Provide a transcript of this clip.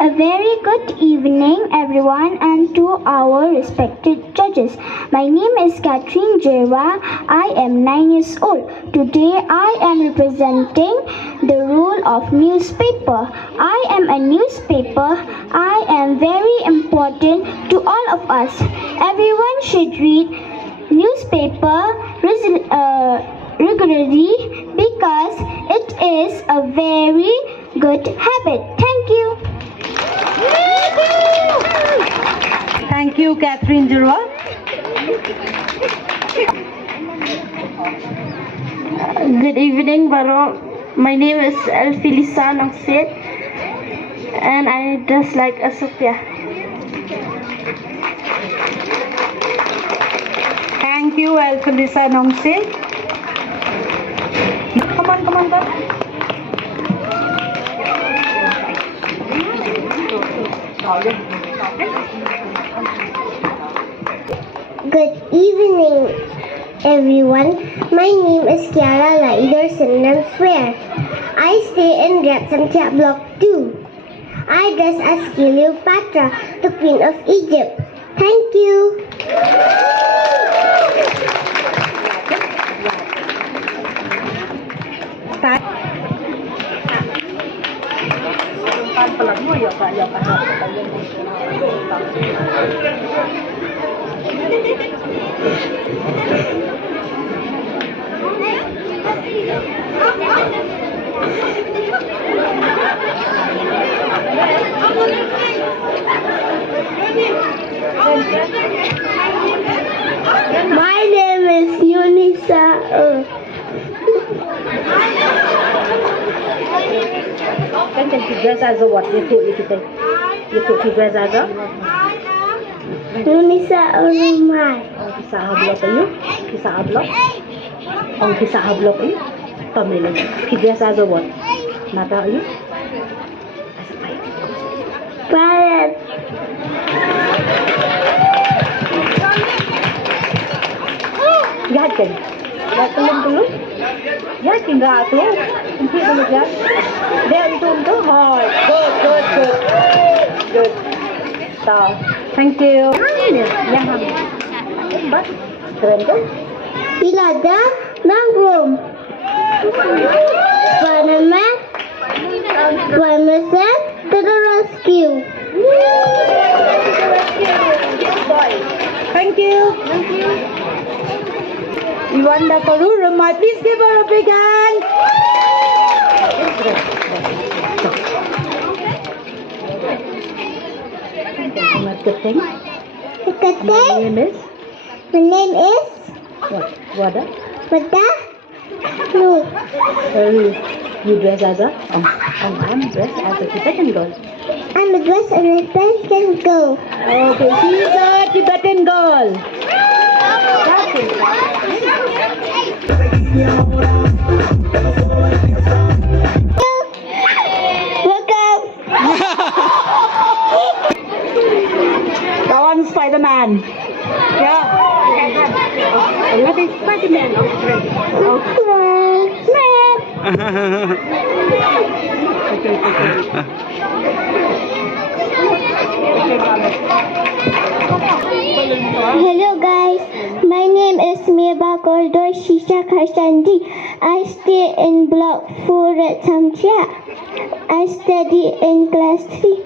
A very good evening, everyone, and to our respected judges. My name is Catherine Jerwa. I am 9 years old. Today, I am representing the role of newspaper. I am a newspaper. I am very important to all of us. Everyone should read newspaper regularly because it is a very good habit. Thank you. Thank you, Catherine Jerwa. Good evening, Baro. My name is Elfilisa Nongsit, and I dress like a Sophia. Thank you, Elfilisa Nongsit. Come on, come. Good evening, everyone. My name is RiatSamThiah. I stay in RiatSamThiah Block 2. I dress as Cleopatra, the Queen of Egypt. Thank you. My name is Yunisa. Can you dress as a what? You could dress as a? Yunisa Urumai. Kisah hablok you? Kisah hablok? Kisah hablok you? Pamela. He dress as a what? Nata you? As a Pirate. Yakin? Belum? Yakin enggak tuh? Nanti dulu ya. Dia untuk hard. Good. So, thank you. Yang But keren tuh. Ilada Mangroom. Spider-Man. Spider-Man to the rescue. Thank you. Iwanda Karurama, please give her a big hand. Good thing. My name is? What? Wada? No. You dress as a? And I'm dressed as a Tibetan girl. I'm dressed as a Tibetan girl. Okay, she's a Tibetan girl. Welcome. Kawan Spider-Man. Yeah. What is Spider-Man? Hello guys, my name is Meba Kordo Shisha Khashandi. I stay in block 4 at RiatSamThiah. I study in class 3.